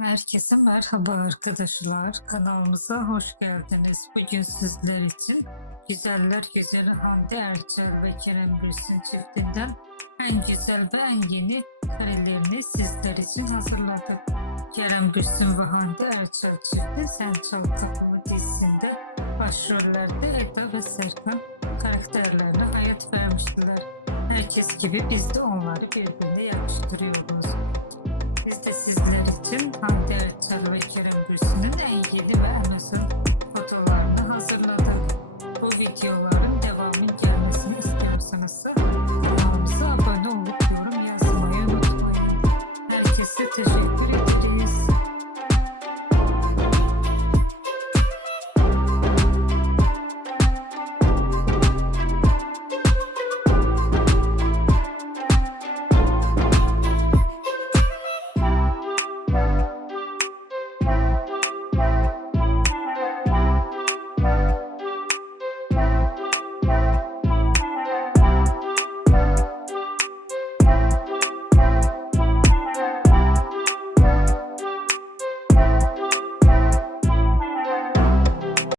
Herkese merhaba arkadaşlar. Kanalımıza hoş geldiniz. Bugün sizler için Güzeller Güzeli Hande Erçel ve Kerem Bürsin çiftinden en güzel ve en yeni karelerini sizler için hazırladık. Kerem Bürsin ve Hande Erçel çifti Sen Çal Kapımı dizisinde başrollerde Eda ve Serkan karakterlerine hayat vermiştiler. Herkes gibi biz de onları birbirine yakıştırıyoruz. kedi ve anasının fotoğraflarını hazırladık. Bu videoların